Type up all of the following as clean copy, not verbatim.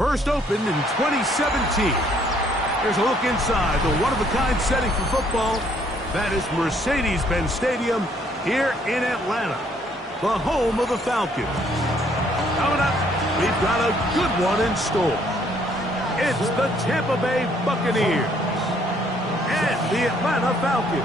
First opened in 2017. Here's a look inside the one-of-a-kind setting for football. That is Mercedes-Benz Stadium here in Atlanta, the home of the Falcons. Coming up, we've got a good one in store. It's the Tampa Bay Buccaneers and the Atlanta Falcons.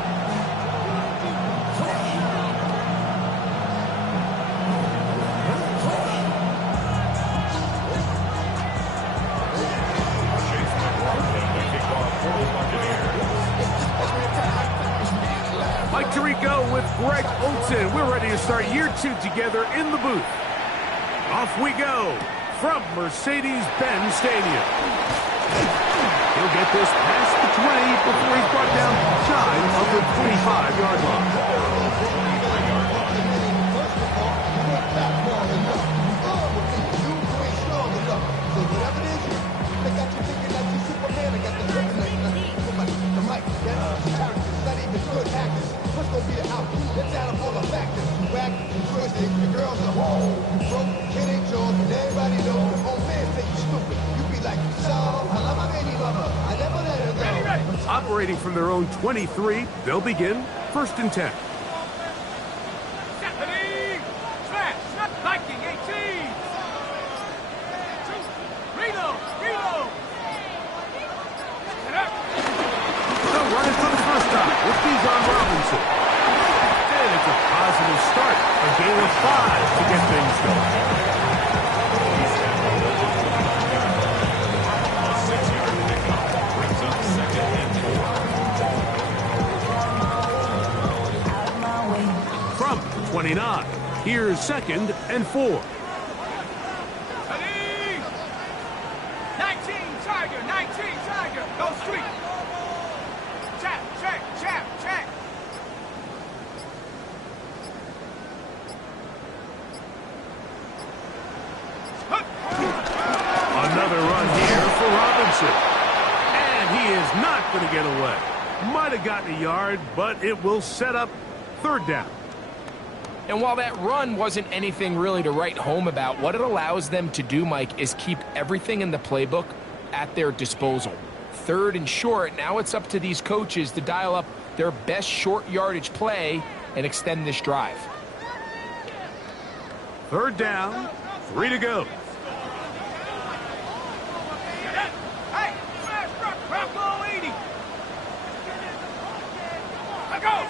Mike Tirico with Greg Olsen. We're ready to start year 2 together in the booth. Off we go from Mercedes-Benz Stadium. He'll get this past the 20 before he's brought down shy of the 25-yard line. Operating from their own 23, they'll begin 1st and 10. They'll run it for the first time with Bijan Robinson. And it's a positive start. A gain of 5 to get things going. From 29, here's 2nd and 4. 19, Tiger, 19, Tiger. Go street. Check. Another run here for Robinson. And he is not going to get away. Might have gotten a yard, but it will set up 3rd down. And while that run wasn't anything really to write home about, what it allows them to do, Mike, is keep everything in the playbook at their disposal. 3rd and short, now it's up to these coaches to dial up their best short yardage play and extend this drive. 3rd down, 3 to go. Hey, Bravo 80. Let go.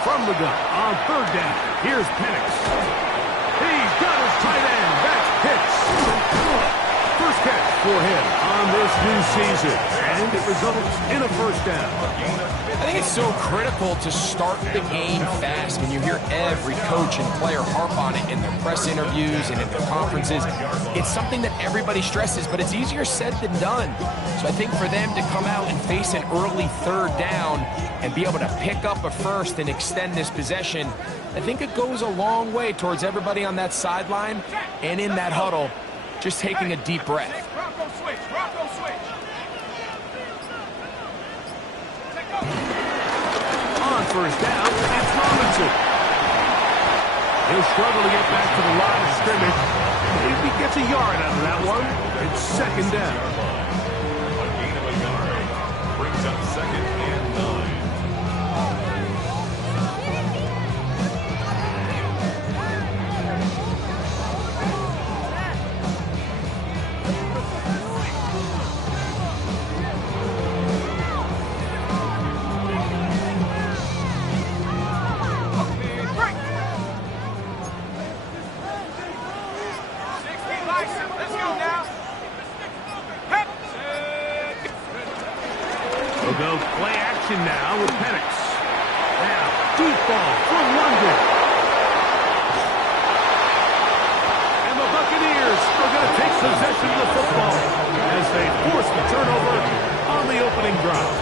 From the gun on 3rd down, here's Penix. He's got his tight end. That's Pitts. First catch for him on this new season, and it results in a 1st down. I think it's so critical to start the game fast. When you hear every coach and player harp on it in their press interviews and in their conferences, it's something that everybody stresses, but it's easier said than done. So I think for them to come out and face an early 3rd down and be able to pick up a 1st and extend this possession, I think it goes a long way towards everybody on that sideline and in that huddle just taking a deep breath. Rocco switch. On 1st down, it's Robinson. He'll struggle to get back to the line of scrimmage. Maybe he gets a yard out of that one. It's 2nd down. A gain of a yard brings up 2nd and 9. They'll go play action now with Penix. Now, deep ball from London. And the Buccaneers are going to take possession of the football as they force the turnover on the opening drive.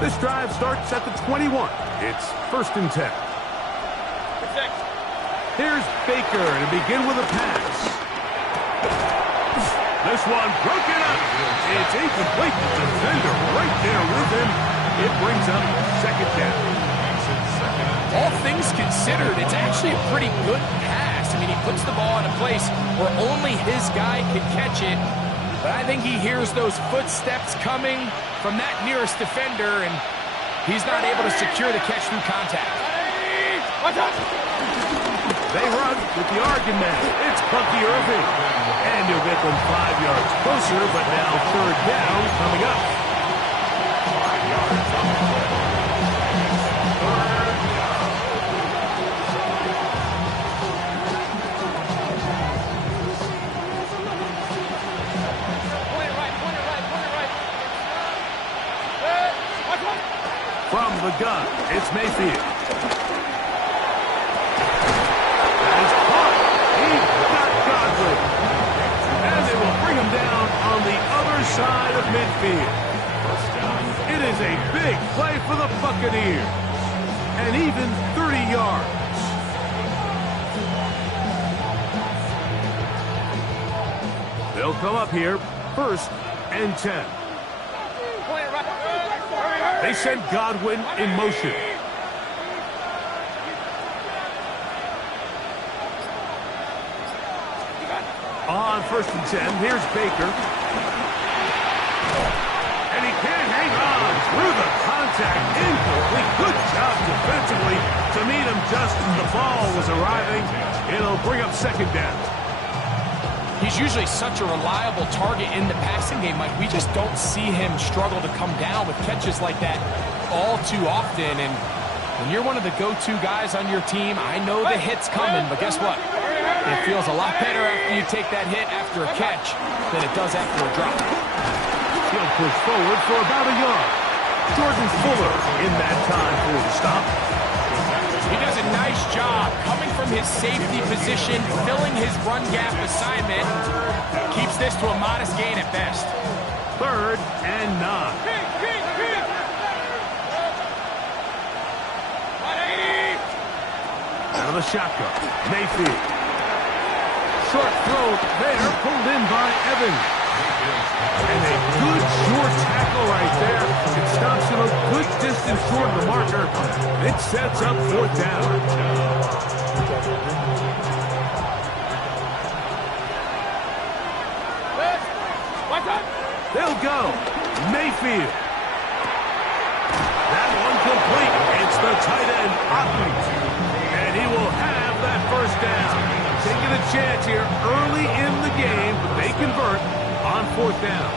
This drive starts at the 21. It's 1st and 10. Here's Baker to begin with a pass. This one broken up. It's incomplete. The defender right there with him. It brings up second down. All things considered, it's actually a pretty good pass. I mean, he puts the ball in a place where only his guy can catch it. But I think he hears those footsteps coming from that nearest defender, and he's not able to secure the catch through contact. They run with the argument. It's Bucky Irving. And he'll get them 5 yards closer, but now third down coming up. 5 yards on the play. From the gun, it's Mayfield. That is caught. He got Godwin. And they will bring him down on the other side of midfield. It is a big play for the Buccaneers. And even 30 yards. They'll come up here, 1st and 10. They send Godwin in motion. On 1st and 10, here's Baker. And he can't hang on through the contact. Incomplete. Good job defensively to meet him just as the ball was arriving. It'll bring up second down. He's usually such a reliable target in the passing game, Mike. We just don't see him struggle to come down with catches like that all too often. And when you're one of the go-to guys on your team, I know the hit's coming, but guess what? It feels a lot better after you take that hit after a catch than it does after a drop. He'll push forward for about a yard. Jordan Fuller in that time for the stop. He does a nice job coming from his safety position, filling his run gap assignment. Keeps this to a modest gain at best. 3rd and 9. Out of the shotgun, Mayfield. Short throw there, pulled in by Evans. And a good short tackle right there. It stops him a good distance short of the marker. It sets up 4th down. They'll go. Mayfield. That one complete. It's the tight end, Otten. And he will have that 1st down. Taking a chance here early in the game, but they convert on 4th down.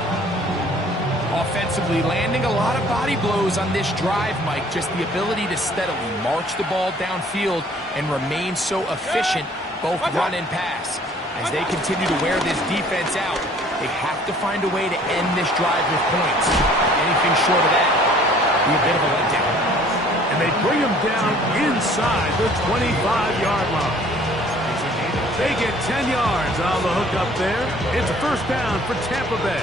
Offensively, landing a lot of body blows on this drive, Mike. Just the ability to steadily march the ball downfield and remain so efficient, both run and pass. As they continue to wear this defense out, they have to find a way to end this drive with points. Anything short of that would be a bit of a letdown. And they bring him down inside the 25-yard line. They get 10 yards on the hook up there. It's a 1st down for Tampa Bay.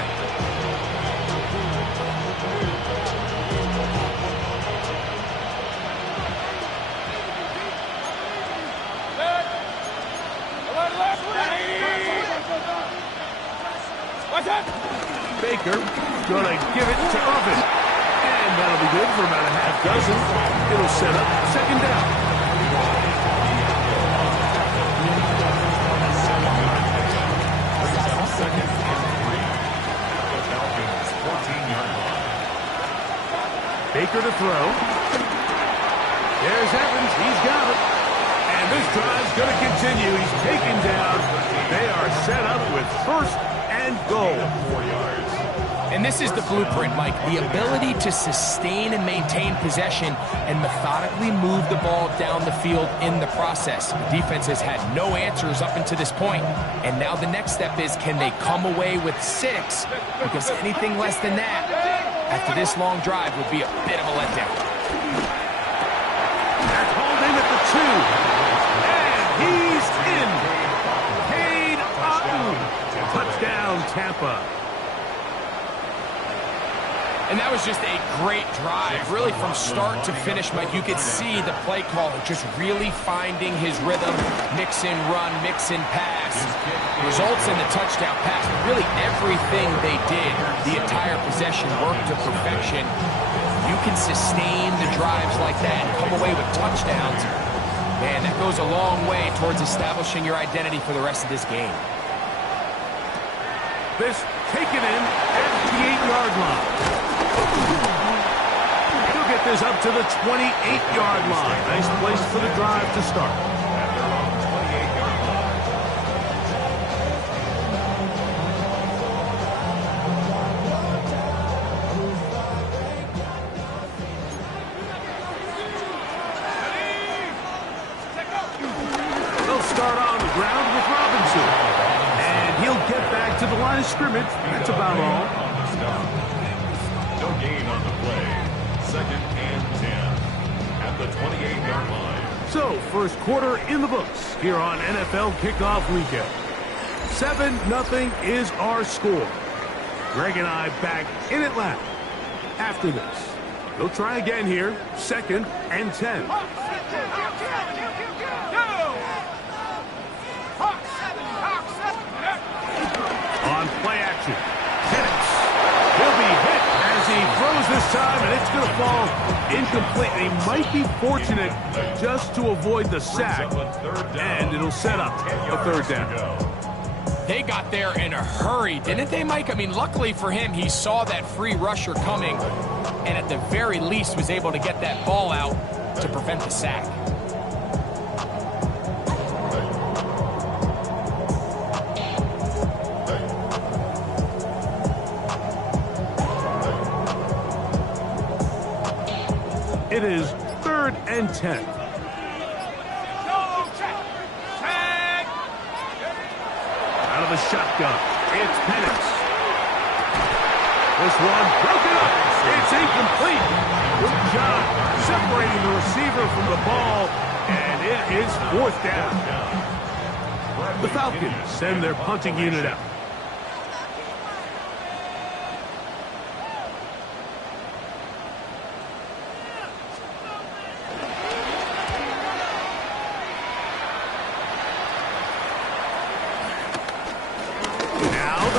Baker gonna give it to Irvin. And that'll be good for about a half dozen. It'll set up 2nd down. Baker to throw. There's Evans. He's got it. And this drive's going to continue. He's taken down. They are set up with 1st and goal. 4 yards. And this is the blueprint, Mike. The ability to sustain and maintain possession and methodically move the ball down the field in the process. The defense has had no answers up until this point. And now the next step is, can they come away with 6? Because anything less than that, after this long drive, would be a bit of a letdown. They're holding at the 2. And he's in. Cade Otton. Touchdown, Tampa. And that was just a great drive, really from start to finish, Mike. You could see the play caller just really finding his rhythm, mix and run, mix and pass. Results in the touchdown pass. Really everything they did, the entire possession worked to perfection. You can sustain the drives like that and come away with touchdowns. Man, that goes a long way towards establishing your identity for the rest of this game. This taken in at the 8-yard line. He'll get this up to the 28-yard line. Nice place for the drive to start. At their own 28-yard line. They'll start on the ground with Robinson. And he'll get back to the line of scrimmage. That's about all. No gain on the play. 2nd and 10 at the 28-yard line. So, first quarter in the books here on NFL Kickoff Weekend. 7-0 is our score. Greg and I back in Atlanta after this. They'll try again here. 2nd and 10. On play action. Penix. He'll be hit as he throws this time, and it's going to fall incomplete. He might be fortunate just to avoid the sack, and it'll set up a 3rd down. They got there in a hurry, didn't they, Mike? I mean, luckily for him, he saw that free rusher coming, and at the very least was able to get that ball out to prevent the sack. It is 3rd and 10. Out of the shotgun, it's Penix. This one broken up. It's incomplete. Good job separating the receiver from the ball, and it is 4th down. The Falcons send their punting unit out.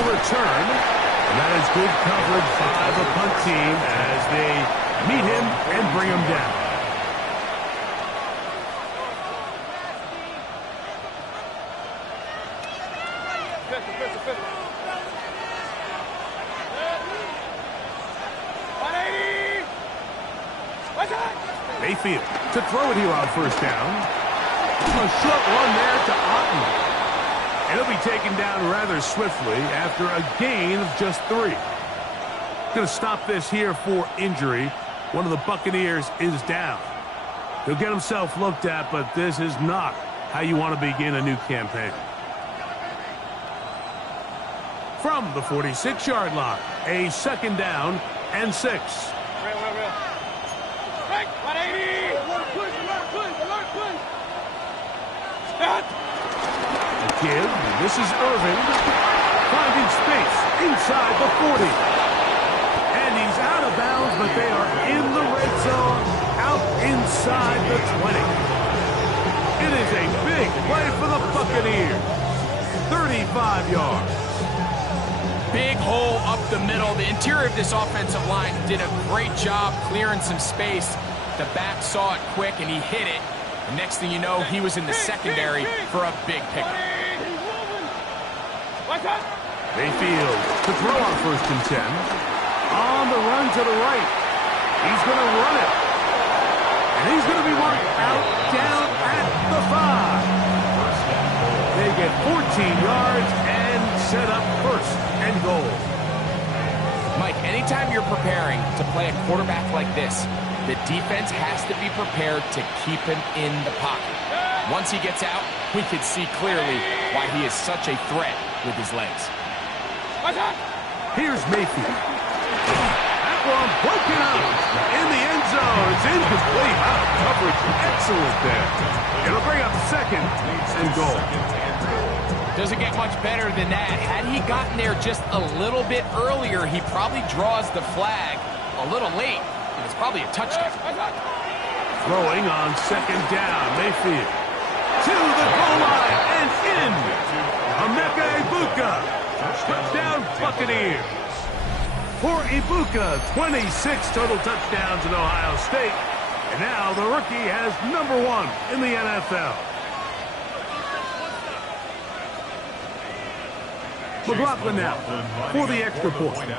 Return, and that is good coverage by the punt team as they meet him and bring him down. Mayfield to throw it here on 1st down. A short one there to Otten. And he'll be taken down rather swiftly after a gain of just 3. Going to stop this here for injury. One of the Buccaneers is down. He'll get himself looked at, but this is not how you want to begin a new campaign. From the 46-yard line, a 2nd down and 6. Give. This is Irvin finding space inside the 40. And he's out of bounds, but they are in the red zone, out inside the 20. It is a big play for the Buccaneers. 35 yards. Big hole up the middle. The interior of this offensive line did a great job clearing some space. The back saw it quick, and he hit it. The next thing you know, he was in the secondary for a big pickup. Mayfield to throw on 1st and 10. On the run to the right. He's going to run it. And he's going to be marked out down at the 5. They get 14 yards and set up 1st and goal. Mike, anytime you're preparing to play a quarterback like this, the defense has to be prepared to keep him in the pocket. Once he gets out, we can see clearly why he is such a threat with his legs. Here's Mayfield. That one broken up in the end zone. It's incomplete. Out of coverage. Excellent there. It'll bring up 2nd and goal. Doesn't get much better than that. Had he gotten there just a little bit earlier, he probably draws the flag. a little late, and it's probably a touchdown. Throwing on second down, Mayfield. To the goal line and in. Emeka Egbuka. Touchdown, Buccaneers. For Egbuka, 26 total touchdowns in Ohio State. And now the rookie has number 1 in the NFL. McLaughlin now for the extra point.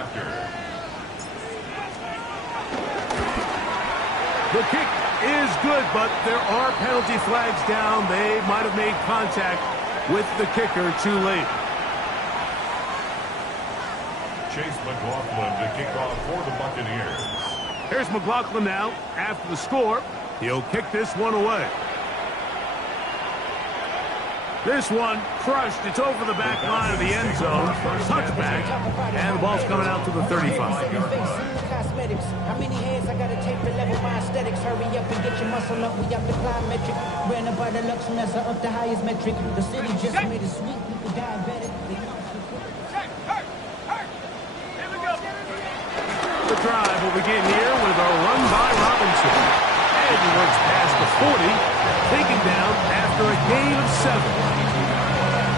The kick is good, but there are penalty flags down. They might have made contact with the kicker too late. Chase McLaughlin to kick off for the Buccaneers. Here's McLaughlin now after the score. He'll kick this one away. This one crushed. It's over the back line of the end zone. Touchback. And the ball's coming out to the 35. How many hands I gotta take to level my aesthetics? Hurry up and get your muscle up. We up the plyometric. Ran about the Lux Messer up the highest metric. The city just made it sweet. People diabetic. The drive will begin here with a run by Robinson. And he works past the 40, taken down after a gain of 7.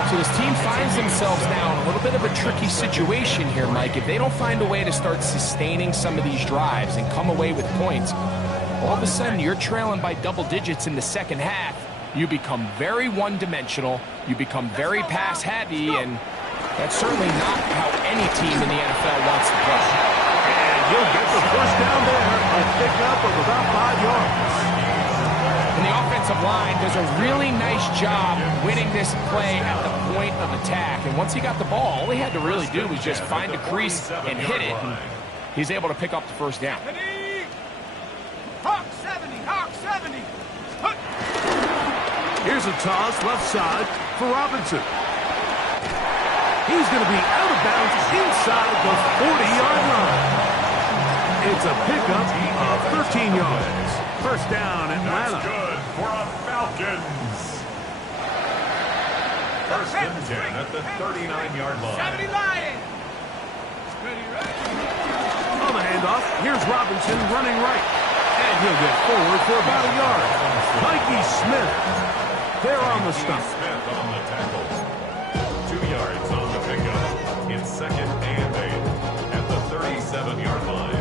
So this team finds themselves now in a little bit of a tricky situation here, Mike. If they don't find a way to start sustaining some of these drives and come away with points, all of a sudden you're trailing by double digits in the second half. You become very one-dimensional, you become very pass-heavy, and that's certainly not how any team in the NFL wants to play. And you'll get the first down there, a pickup of about 5 yards. And the offensive line does a really nice job winning this play at the point of attack. And once he got the ball, all he had to really do was just find the crease and hit it. And he's able to pick up the first down. Hawk 70, Hawk 70. Here's a toss left side for Robinson. He's going to be out of bounds inside the 40-yard line. It's a pickup of 13 yards. First down, Atlanta. That's good for a Falcons. First and 10 at the 39-yard line. 70 Lions. On the handoff, here's Robinson running right. And he'll get forward for about a yard. Mikey Smith, there on the stop. Smith on the tackle. 2 yards on the pickup. It's second and 8 at the 37-yard line.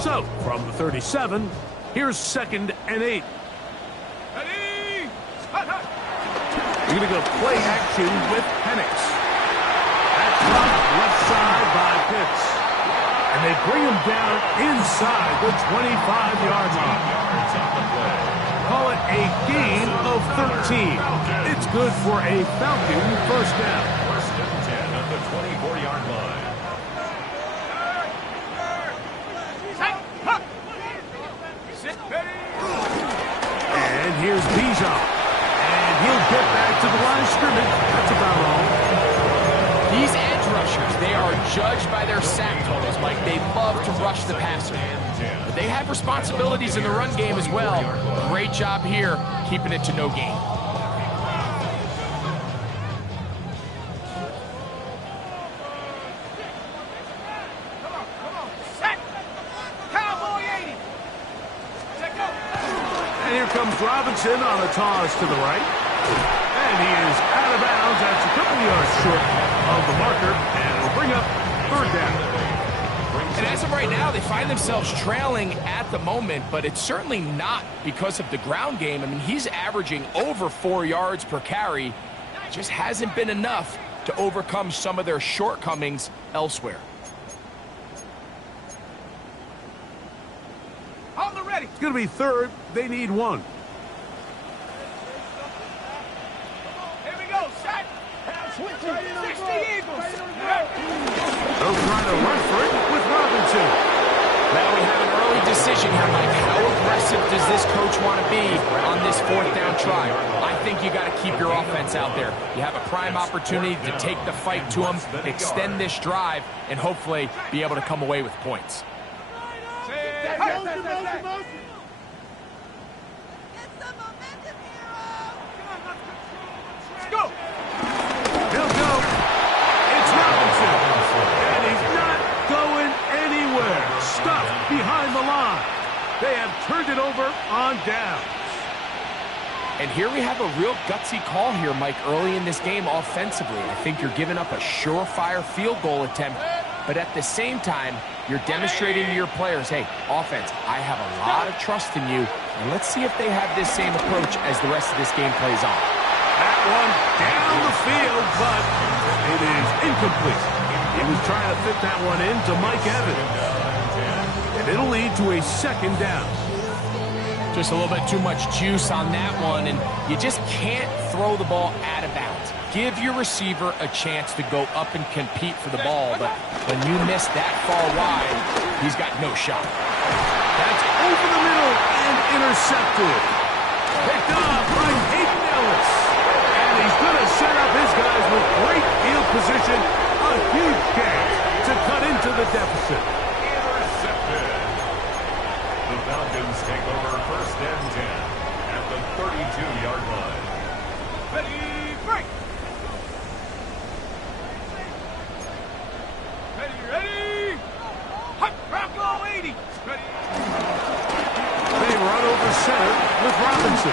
So, from the 37, here's second and 8. You're going to go play action with Penix. That's left side by Pitts. And they bring him down inside the 25-yard line. Call it a gain of 13. It's good for a Falcon first down. First and 10 at the 24-yard line. And here's Bijan. And he'll get back to the line of scrimmage. That's about all. These edge rushers, they are judged by their sack totals, Mike. They love to rush the passer. But they have responsibilities in the run game as well. Great job here, keeping it to no gain. And here comes Robinson on a toss to the right. And he is out of bounds. That's a couple yards short of the marker. And it'll bring up third down. And as of right now, they find themselves trailing at the moment, but it's certainly not because of the ground game. I mean, he's averaging over 4 yards per carry. It just hasn't been enough to overcome some of their shortcomings elsewhere. It's going to be third. They need 1. Here we go, set. 60 Eagles. They'll try to run for it with Robinson. Now we have an early decision here, Mike. How aggressive does this coach want to be on this fourth down try? I think you got to keep your offense out there. You have a prime opportunity to take the fight to them, extend this drive, and hopefully be able to come away with points. downs. And here we have a real gutsy call here, Mike, early in this game offensively. I think you're giving up a surefire field goal attempt, but at the same time, you're demonstrating to your players, hey, offense, I have a lot of trust in you, and let's see if they have this same approach as the rest of this game plays on. That one down the field, but it is incomplete. He was trying to fit that one into Mike Evans. And it'll lead to a second down. Just a little bit too much juice on that one, and you just can't throw the ball out of bounds. Give your receiver a chance to go up and compete for the ball, but when you miss that far wide, he's got no shot. That's over the middle and intercepted. Picked up by Hayden Ellis. And he's going to set up his guys with great field position. A huge chance to cut into the deficit. The Falcons take over first and 10 at the 32-yard line. Ready, break. Ready. Hot Bronco 80. Ready. They run over center with Robinson.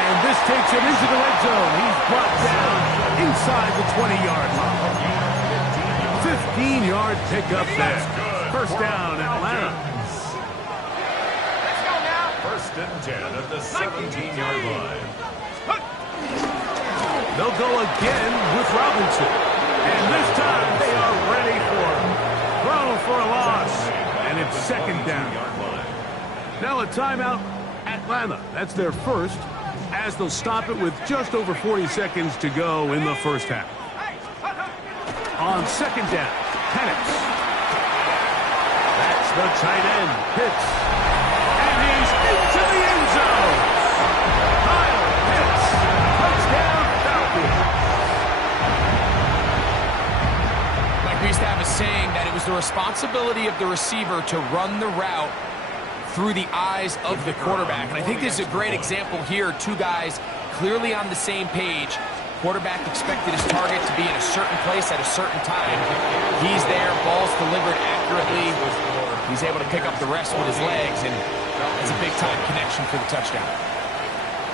And this takes him into the red zone. He's brought down inside the 20-yard line. 15-yard pickup there. First down, Atlanta. Let's go now. First and 10 at the 17-yard line. They'll go again with Robinson. And this time they are ready for him. Throw for a loss. And it's second down. Now a timeout, Atlanta. That's their first, as they'll stop it with just over 40 seconds to go in the first half. On second down, Penix. That's the tight end, Pitts. And he's into the end zone. Kyle Pitts. Touchdown, Falcons. Like we used to have a saying that it was the responsibility of the receiver to run the route through the eyes of the quarterback. And I think this is a great example here. Two guys clearly on the same page. Quarterback expected his target to be in a certain place at a certain time. He's there, ball's delivered accurately. He's able to pick up the rest with his legs, and it's a big-time connection for the touchdown.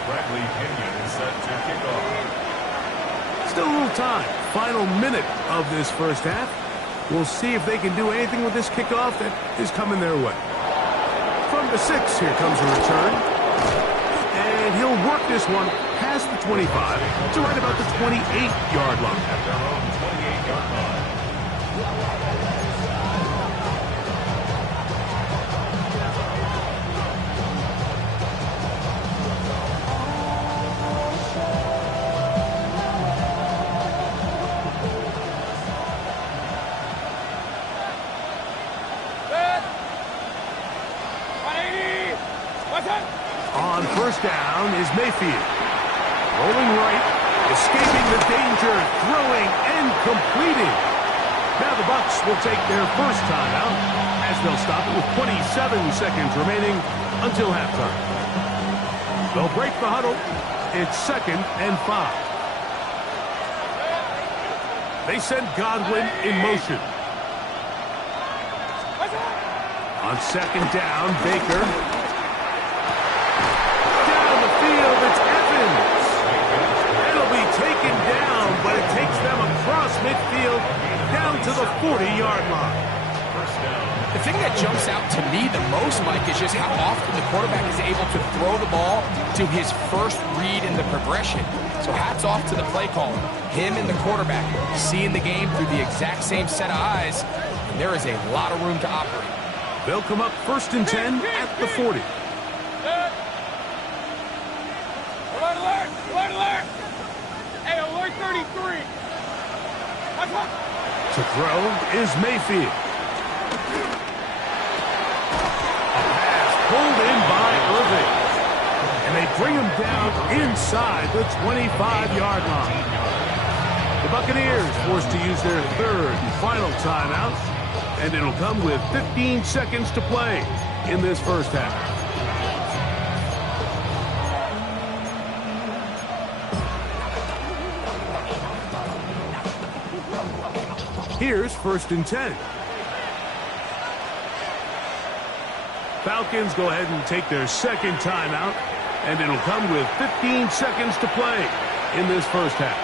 Bradley Pinion is set to kick off. Still a little time. Final minute of this first half. We'll see if they can do anything with this kickoff that is coming their way. From the 6, here comes a return. And he'll work this one past the 25 to right about the 28-yard line. At their own 28-yard line. On first down is Mayfield. Rolling right, escaping the danger, throwing and completing. Now the Bucs will take their first timeout as they'll stop it with 27 seconds remaining until halftime. They'll break the huddle. It's 2nd and 5. They send Godwin in motion. On second down, Baker. It's Evans. It'll be taken down, but it takes them across midfield down to the 40-yard line. The thing that jumps out to me the most, Mike, is just how often the quarterback is able to throw the ball to his first read in the progression. So hats off to the play caller. Him and the quarterback seeing the game through the exact same set of eyes. And there is a lot of room to operate. They'll come up 1st and 10 at the 40. Alert! Hey, alert 33. To throw is Mayfield. A pass pulled in by Irving. And they bring him down inside the 25-yard line. The Buccaneers forced to use their third and final timeout. And it'll come with 15 seconds to play in this first half. Here's 1st and 10. Falcons go ahead and take their second timeout, and it'll come with 15 seconds to play in this first half.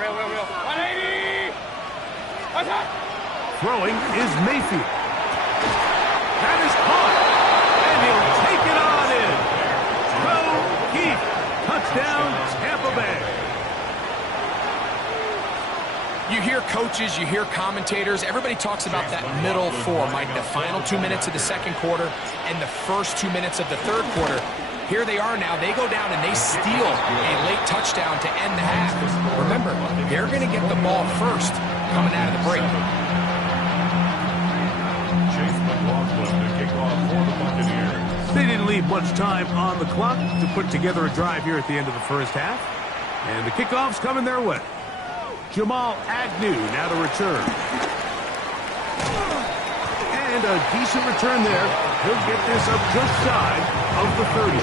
Real. 180! Attack! Throwing is Mayfield. That is caught, and he'll take it on in. Go, Keith. Touchdown, Tampa Bay. You hear coaches, you hear commentators, everybody talks about that middle four, Mike, the final 2 minutes of the second quarter and the first 2 minutes of the third quarter. Here they are now. They go down and they steal a late touchdown to end the half. Remember, they're going to get the ball first coming out of the break. They didn't leave much time on the clock to put together a drive here at the end of the first half. And the kickoff's coming their way. Jamal Agnew now to return. And a decent return there. He'll get this up just shy of the 30.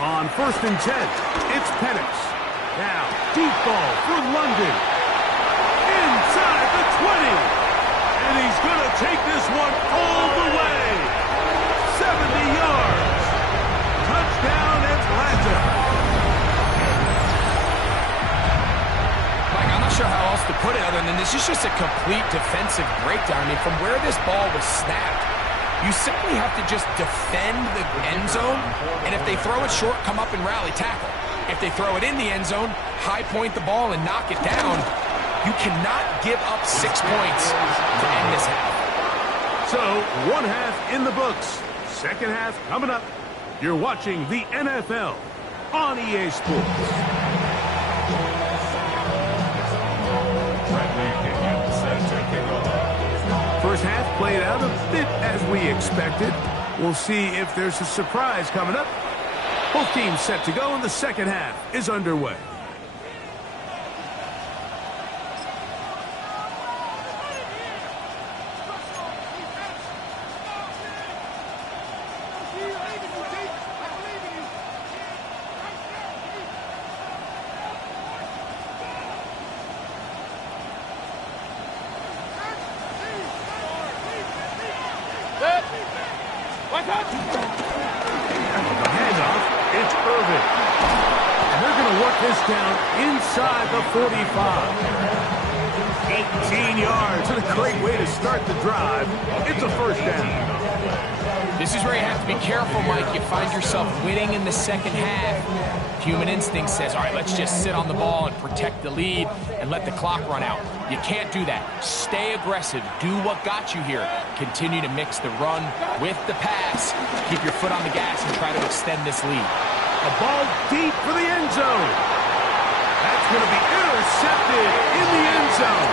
On 1st and 10, it's Penix. Now, deep ball for London. Inside the 20. And he's going to take this one all the way. 70 yards. Touchdown, Atlanta. Mike, I'm not sure how else to put it other than this is just a complete defensive breakdown. I mean, from where this ball was snapped, you simply have to just defend the end zone, and if they throw it short, come up and rally tackle. If they throw it in the end zone, high point the ball and knock it down. You cannot give up 6 points to end this half. So, one half in the books. Second half coming up. You're watching the NFL on EA Sports. First half played out a bit as we expected. We'll see if there's a surprise coming up. Both teams set to go, and the second half is underway. Handoff, it's Irvin. And they're going to work this down inside the 45. 18 yards, and a great way to start the drive. It's a first down. This is where you have to be careful, Mike. You find yourself winning in the second half. Human instinct says, all right, let's just sit on the ball and protect the lead and let the clock run out. You can't do that. Stay aggressive. Do what got you here. Continue to mix the run with the pass. Keep your foot on the gas and try to extend this lead. A ball deep for the end zone. That's going to be intercepted in the end zone.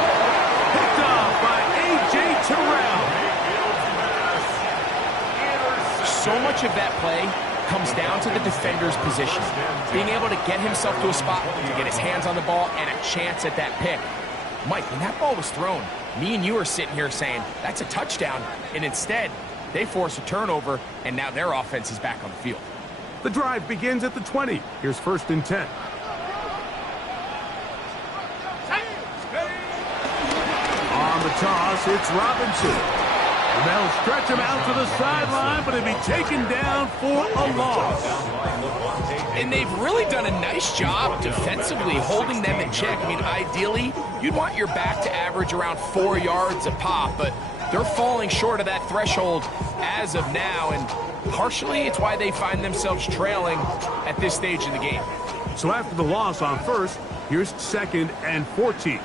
Picked off by A.J. Terrell. So much of that play comes down to the defender's position. Being able to get himself to a spot to get his hands on the ball and a chance at that pick. Mike, when that ball was thrown, me and you are sitting here saying, that's a touchdown. And instead, they force a turnover, and now their offense is back on the field. The drive begins at the 20. Here's 1st and 10. On the toss, it's Robinson. And they'll stretch him out to the sideline, but he'll be taken down for a loss. And they've really done a nice job defensively holding them in check. I mean, ideally, you'd want your back to average around 4 yards a pop, but they're falling short of that threshold as of now, and partially it's why they find themselves trailing at this stage of the game. So after the loss on first, here's 2nd and 14.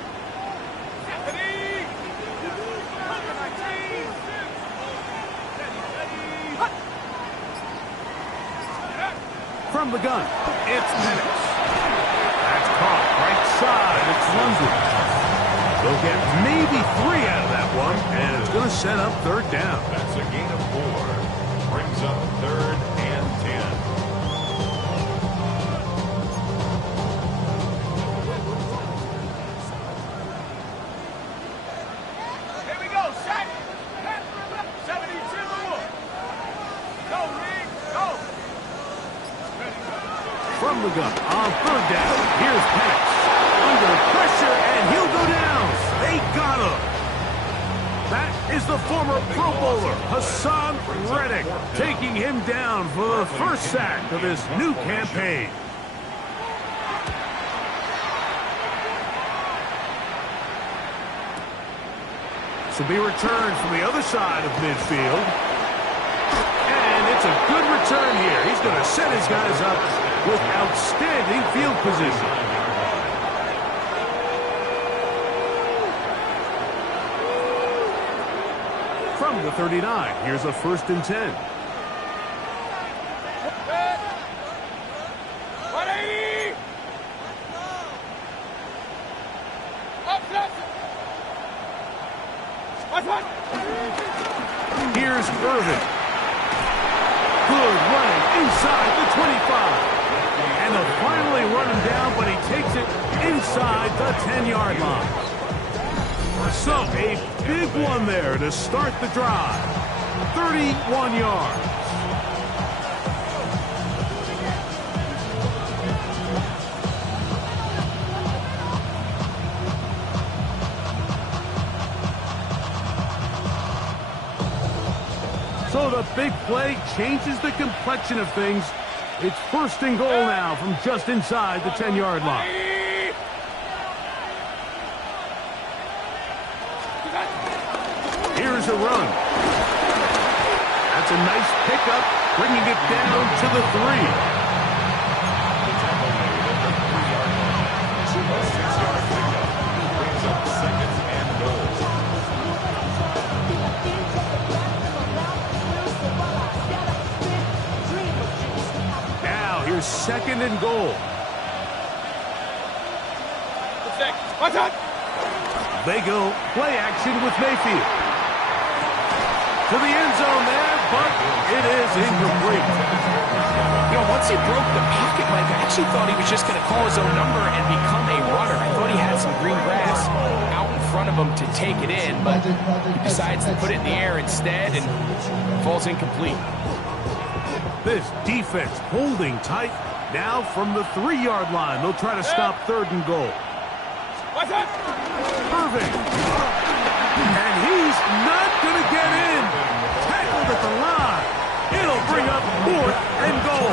From the gun, it's Penix. That's caught right side. It's London. They'll get maybe 3 out of that one, and it's going to set up 3rd down. That's a gain of 4. Brings up 3rd and 10. from the gun. On third down, here's Penix. Under pressure, and he'll go down. They got him. That is the former Pro Bowler, Hassan Reddick, taking him down for the first sack of his new campaign. This will be returned from the other side of midfield. And it's a good return here. He's going to set his guys up with outstanding field position. From the 39, here's a 1st and 10. 180! Up, left! Here's Irvin. Good running inside the 25. And they'll finally run him down, but he takes it inside the 10-yard line. So, a big one there to start the drive. 31 yards. So the big play changes the complexion of things. It's 1st and goal now from just inside the 10-yard line. Here's a run. That's a nice pickup, bringing it down to the 3. Now here's 2nd and goal. They go play action with Mayfield. To the end zone there, but it is incomplete. You know, once he broke the pocket, Mike, I actually thought he was just going to call his own number and become a runner. I thought he had some green grass out in front of him to take it in, but he decides to put it in the air instead and falls incomplete. This defense holding tight. Now from the 3-yard line, they'll try to stop 3rd and goal. Irving. And he's not going to get in. Tackled at the line. It'll bring up 4th and goal.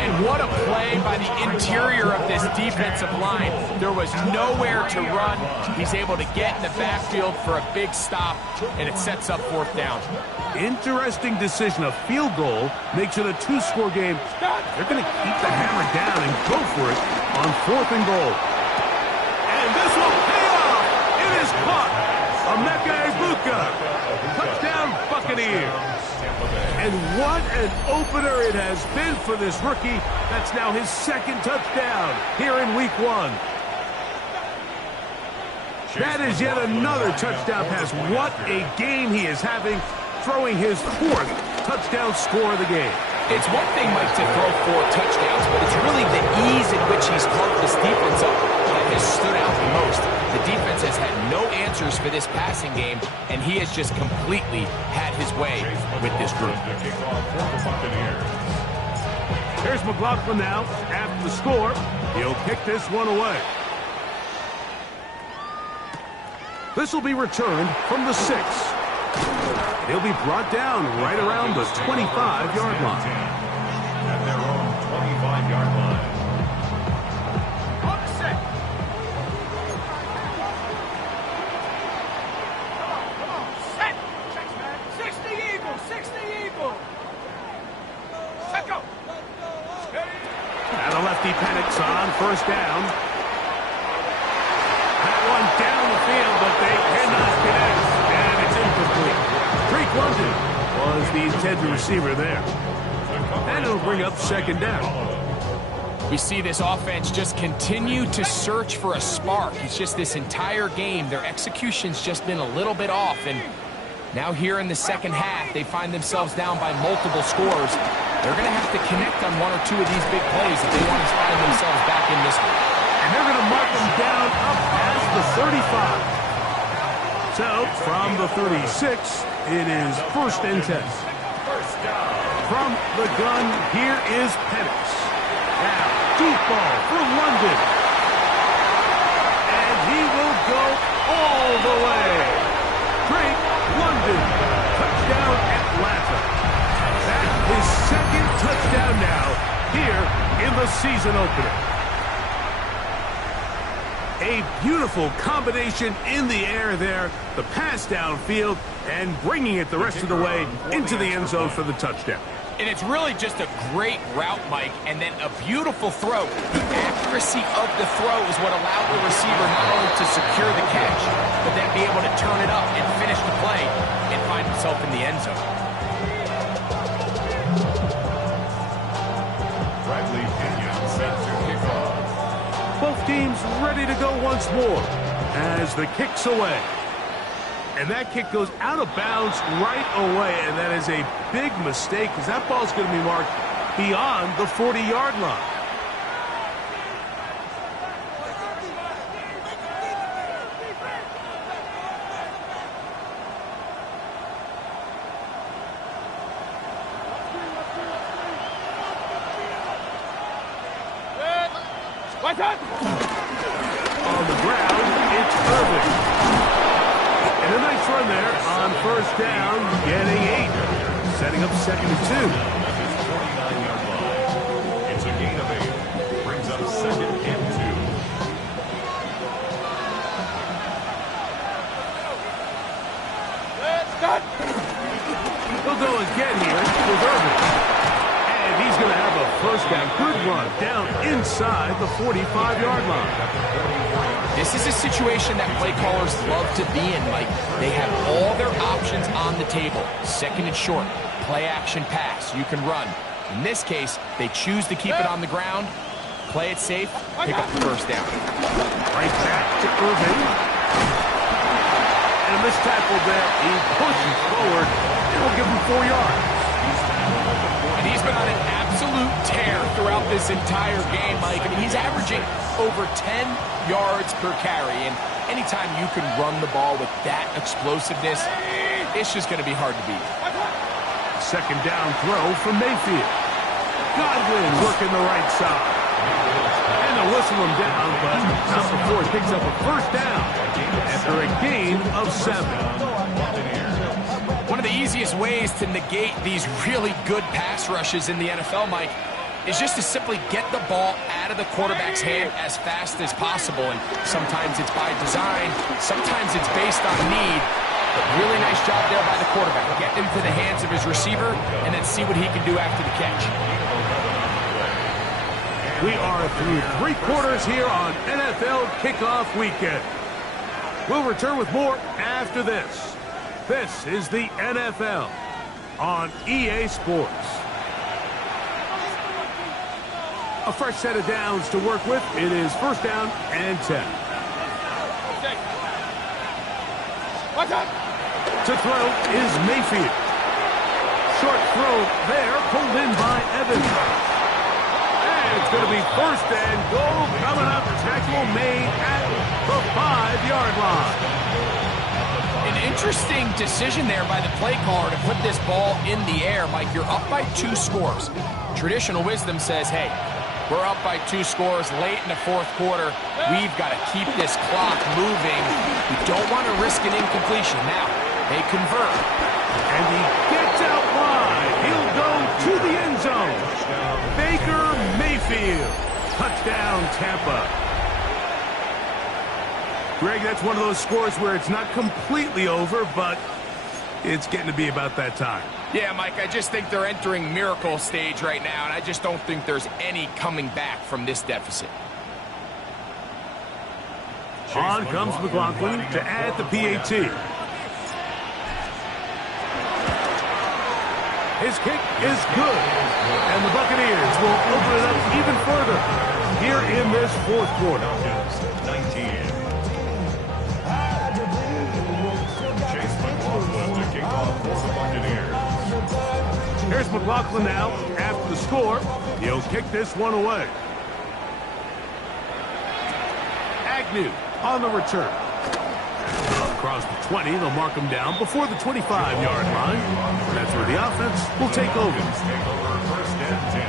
And what a play by the interior of this defensive line. There was nowhere to run. He's able to get in the backfield for a big stop, and it sets up 4th down. Interesting decision. A field goal makes it a 2-score game. They're going to keep the hammer down and go for it on 4th and goal. And this will pay off. It is caught. Emeka Egbuka. Touchdown, Buccaneers. And what an opener it has been for this rookie. That's now his 2nd touchdown here in Week 1. That is yet another touchdown pass. What a game he is having, throwing his 4th touchdown score of the game. It's one thing, Mike, to throw 4 touchdowns, but it's really the ease in which he's carved this defense up that has stood out the most. The defense has had no answers for this passing game, and he has just completely had his way with this group. Here's McLaughlin now after the score. He'll kick this one away. This will be returned from the 6. He'll be brought down right around the 25-yard line. At their own 25-yard line. Set. Set. 60 Eagle. 60 Eagle. Set go. And a lefty Penix on 1st down. That one down the field, but they cannot connect. And it's incomplete. Drake London was the intended receiver there. And it'll bring up 2nd down. We see this offense just continue to search for a spark. It's just this entire game, their execution's just been a little bit off. And now here in the 2nd half, they find themselves down by multiple scores. They're going to have to connect on 1 or 2 of these big plays if they want to find themselves back in this one. And they're going to mark them down up as the 35. So, from the 36, it is 1st and 10. From the gun, here is Penix. Now, deep ball for London. And he will go all the way. Drake London. Touchdown, Atlanta. That's his second touchdown now here in the season opener. A beautiful combination in the air there. The pass downfield and bringing it the rest of the way into the end zone for the touchdown. And it's really just a great route, Mike, and then a beautiful throw. The accuracy of the throw is what allowed the receiver not only to secure the catch, but then be able to turn it up and finish the play and find himself in the end zone. Bradley Pinion set to kick off. Both teams ready to go once more as the kick's away. And that kick goes out of bounds right away, and that is a big mistake because that ball's going to be marked beyond the 40-yard line. On the ground, it's Irving. And a nice run there on first down, getting 8. Setting up 2nd and 2. At his 49-yard line. It's a gain of 8. Brings up 2nd and 2. He'll go again here with Irving. And he's going to have a first down. Good run down inside the 45-yard line. This is a situation that play callers love to be in, Mike. They have all their options on the table. 2nd and short, play action pass. You can run. In this case, they choose to keep it on the ground, play it safe, pick up the first down. Right back to Irving. And a missed tackle there. He pushes forward. It'll give him 4 yards. And he's been on an absolute tear throughout this entire game, Mike. I mean, he's averaging over 10 yards per carry. And anytime you can run the ball with that explosiveness, it's just going to be hard to beat. 2nd down throw from Mayfield. Godwin working the right side. And they'll whistle him down, but not before he picks up a first down after a gain of 7. One of the easiest ways to negate these really good pass rushes in the NFL, Mike, is just to simply get the ball out of the quarterback's hand as fast as possible. And sometimes it's by design, sometimes it's based on need. But really nice job there by the quarterback. Get into the hands of his receiver and then see what he can do after the catch. We are through 3 quarters here on NFL Kickoff Weekend. We'll return with more after this. This is the NFL on EA Sports. A fresh set of downs to work with. It is first down and 10. To throw is Mayfield. Short throw there, pulled in by Evans. And it's going to be first and goal coming up. Tackle made at the 5-yard line. An interesting decision there by the play caller to put this ball in the air. Mike, you're up by 2 scores. Traditional wisdom says, hey, we're up by 2 scores late in the 4th quarter. We've got to keep this clock moving. We don't want to risk an incompletion. Now, they convert. And he gets out wide. He'll go to the end zone. Baker Mayfield. Touchdown, Tampa. Greg, that's one of those scores where it's not completely over, but it's getting to be about that time. Yeah, Mike, I just think they're entering miracle stage right now, and I just don't think there's any coming back from this deficit. On comes McLaughlin to add the PAT. His kick is good, and the Buccaneers will open it up even further here in this 4th quarter. 19. Here's McLaughlin now after the score. He'll kick this one away. Agnew on the return. Across the 20, they'll mark him down before the 25-yard line. That's where the offense will take over. First and 10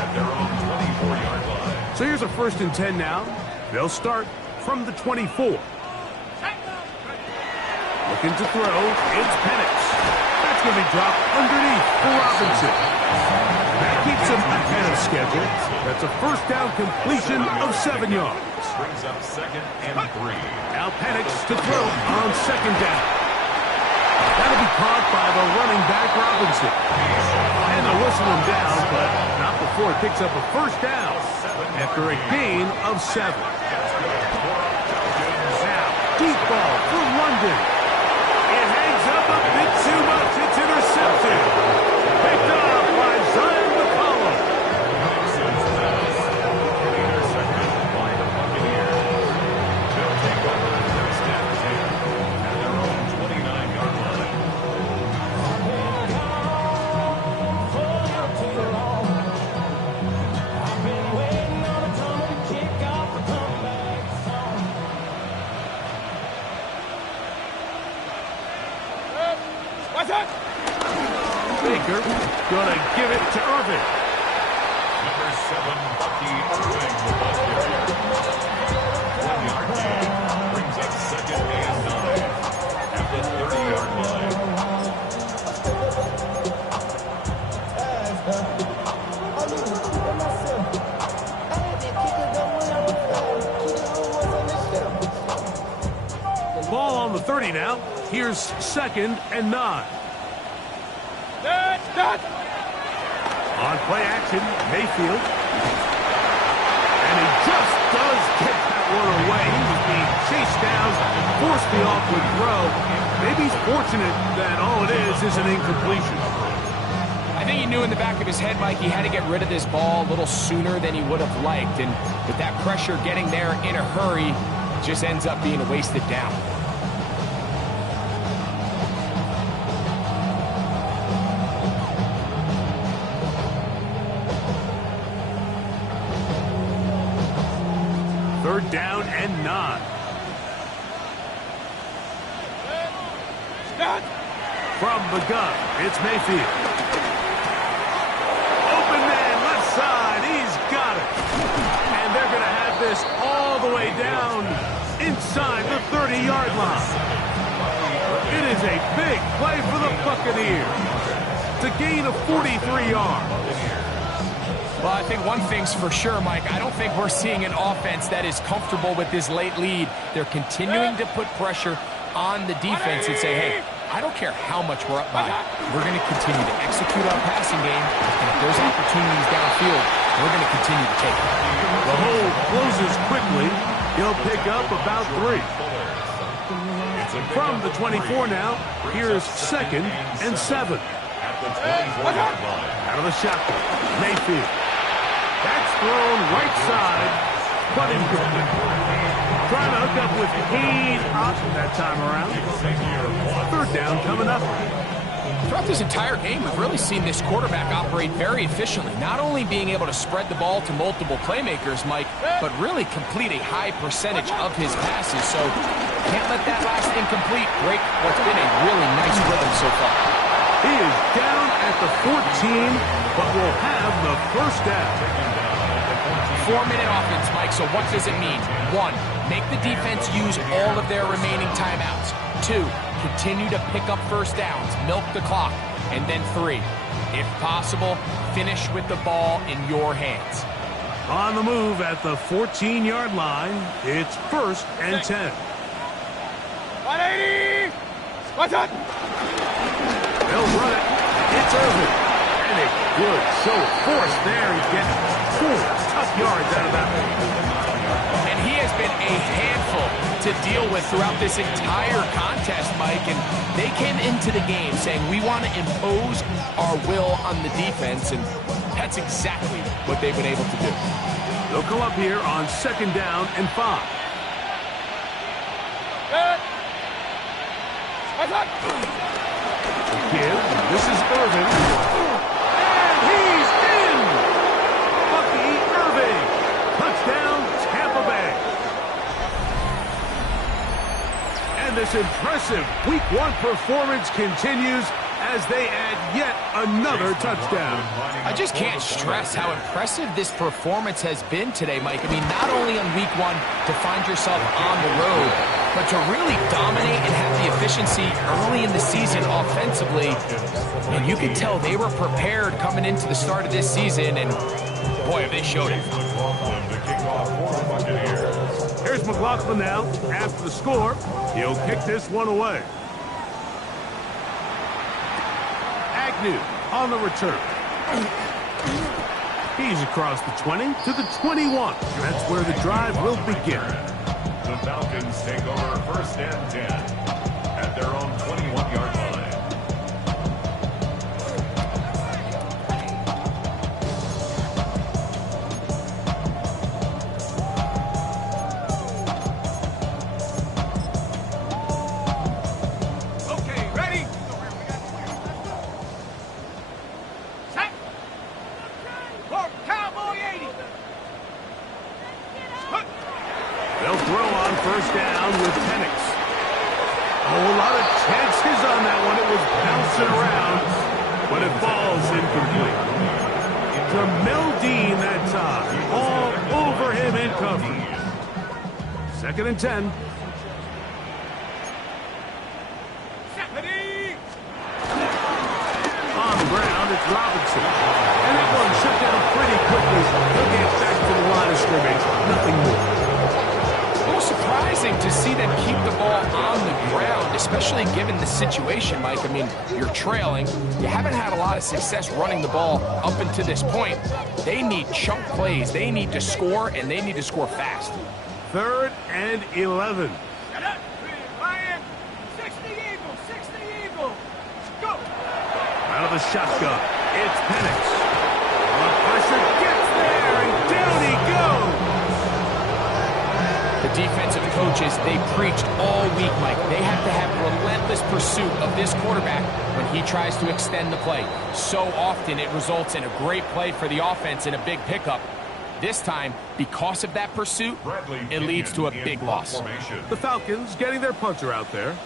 at their own 25. So here's a 1st and 10 now. They'll start from the 24. Looking to throw. It's Penix. That's going to be dropped underneath for Robinson. That keeps him ahead of schedule. That's a 1st down completion of 7 yards. Brings up 2nd and 3. Now Penix to throw on 2nd down. That'll be caught by the running back Robinson. And they'll whistle him down, but not before it picks up a 1st down after a gain of 7. Now, deep ball for London. It hangs up a bit too much. It's intercepted. Picked up by Zion McCollum. Intercepted by the Buccaneers. They'll take over 1st and 10 at their own 29-yard line. Baker gonna give it to Irvin. Number 7, Bucky Irving, the ball carrier. 1-yard gain brings up 2nd and 9 at the 30-yard line. Ball on the 30 now. Here's 2nd and 9. On play action, Mayfield. And he just does get that one away. He was being chased down, forced the awkward throw. Maybe he's fortunate that all it is an incompletion. I think he knew in the back of his head, Mike, he had to get rid of this ball a little sooner than he would have liked. And with that pressure getting there in a hurry, it just ends up being a wasted down. Down and 9. From the gun, it's Mayfield. Open man, left side, he's got it. And they're going to have this all the way down inside the 30-yard line. It is a big play for the Buccaneers to gain of 43 yards. Well, I think one thing's for sure, Mike. I don't think we're seeing an offense that is comfortable with this late lead. They're continuing to put pressure on the defense and say, hey, I don't care how much we're up by. We're going to continue to execute our passing game, and if there's opportunities downfield, we're going to continue to take it. The hole closes quickly. He'll pick up about 3. From the 24 now, here's 2nd and 7. Out of the shotgun, Mayfield. That's thrown right side, but incomplete. Trying to hook up with Hayes Austin that time around. 3rd down coming up. Throughout this entire game, we've really seen this quarterback operate very efficiently, not only being able to spread the ball to multiple playmakers, Mike, but really complete a high percentage of his passes. So can't let that last incomplete break what's been a really nice rhythm so far. He is down at the 14, but will have the 1st down. 4-minute offense, Mike, so what does it mean? 1, make the defense use all of their remaining timeouts. 2, continue to pick up 1st downs, milk the clock. And then 3, if possible, finish with the ball in your hands. On the move at the 14-yard line, it's 1st and 10. 180! What's up? They'll run it. It's Irvin. And a good show of force there. He's getting 4 tough yards out of that one. And he has been a handful to deal with throughout this entire contest, Mike. And they came into the game saying, we want to impose our will on the defense. And that's exactly what they've been able to do. They'll come up here on 2nd down and 5. This is Irvin. And he's in! Bucky Irving. Touchdown, Tampa Bay. And this impressive Week 1 performance continues as they add yet another touchdown. I just can't stress how impressive this performance has been today, Mike. I mean, not only on week 1 to find yourself on the road, but to really dominate and have the efficiency early in the season offensively. And you could tell they were prepared coming into the start of this season, and boy, have they showed it. Here's McLaughlin now. After the score, he'll kick this one away. Agnew on the return. He's across the 20 to the 21. That's where the drive will begin. The Falcons take over 1st and 10 at their own 21-yard line. They'll throw on 1st down with Penix. Oh, a lot of chances on that one. It was bouncing around, but it falls incomplete. Jamel Dean that time. All over him in coverage. 2nd and 10. On the ground, it's Robinson. And that one shut down pretty quickly. He'll get back to the line of scrimmage. Nothing more. Surprising to see them keep the ball on the ground, especially given the situation, Mike. I mean, you're trailing. You haven't had a lot of success running the ball up until this point. They need chunk plays. They need to score, and they need to score fast. 3rd and 11. Ryan, 60 Eagles, 60 Eagles. Go. Out of the shotgun, it's Penix. The pressure gets there, and down he goes. The defensive coaches, they preached all week, Mike. They have to have relentless pursuit of this quarterback when he tries to extend the play. So often it results in a great play for the offense and a big pickup. This time, because of that pursuit, it leads to a big loss. The Falcons getting their punter out there,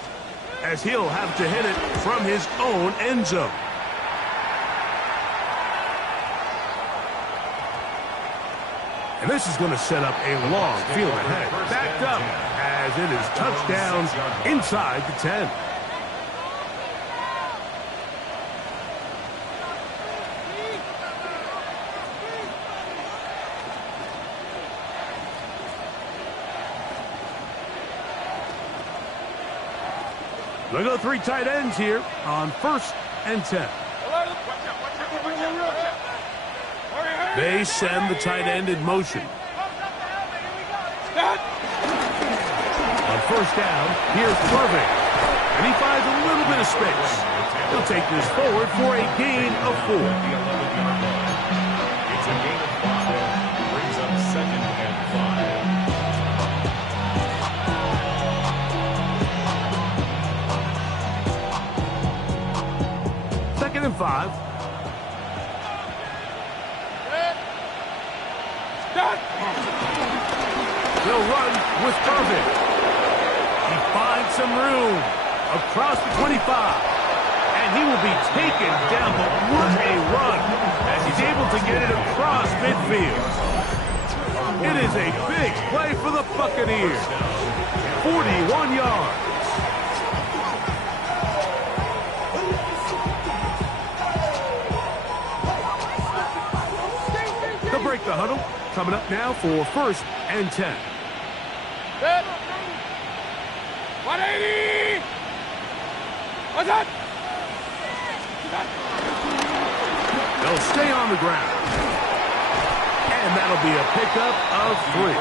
as he'll have to hit it from his own end zone. And this is going to set up a long field ahead. Backed up as it is touchdowns inside the 10. Look at the 3 tight ends here on 1st and 10. They send the tight end in motion. On 1st down, here's Irving. And he finds a little bit of space. He'll take this forward for a gain of 4. It's a gain of 5. Brings up 2nd and 5. 2nd and 5. They'll run with Irving. He finds some room across the 25. And he will be taken down, but what a run as he's able to get it across midfield. It is a big play for the Buccaneers. 41 yards. They'll break the huddle. Coming up now for 1st and 10. 180! What's that? They'll stay on the ground. And that'll be a pickup of 3.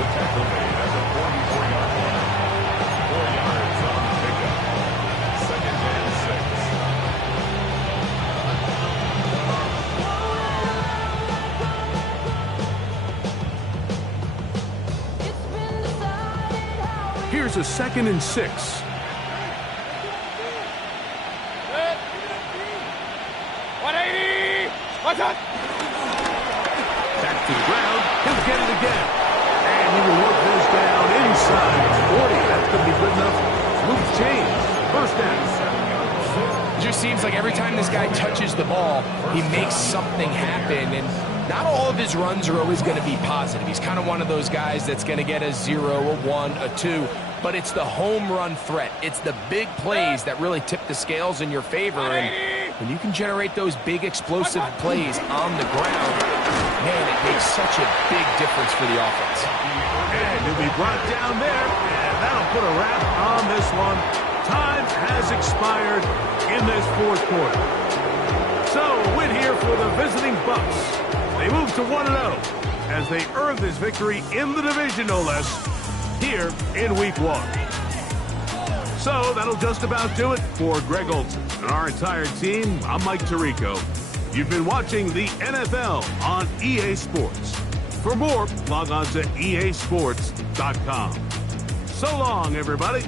The tackle made at the 44-yard line. 4 yards on the pickup. 2nd and 6. Here's a 2nd and 6. What's that? Back to the ground. He'll get it again. And he will work this down inside 40. That's going to be good enough. Move change. First down. It just seems like every time this guy touches the ball, he makes something happen, and not all of his runs are always going to be positive. He's kind of one of those guys that's going to get a 0, a 1, a 2, but it's the home run threat. It's the big plays that really tip the scales in your favor, and when you can generate those big explosive plays on the ground, man, it makes such a big difference for the offense. And he'll be brought down there, and that'll put a wrap on this one. Time has expired in this fourth quarter. So, a win here for the visiting Bucs. They move to 1-0 as they earn this victory in the division, no less, here in Week 1. So, that'll just about do it for Greg Olson and our entire team. I'm Mike Tirico. You've been watching the NFL on EA Sports. For more, log on to easports.com. So long, everybody.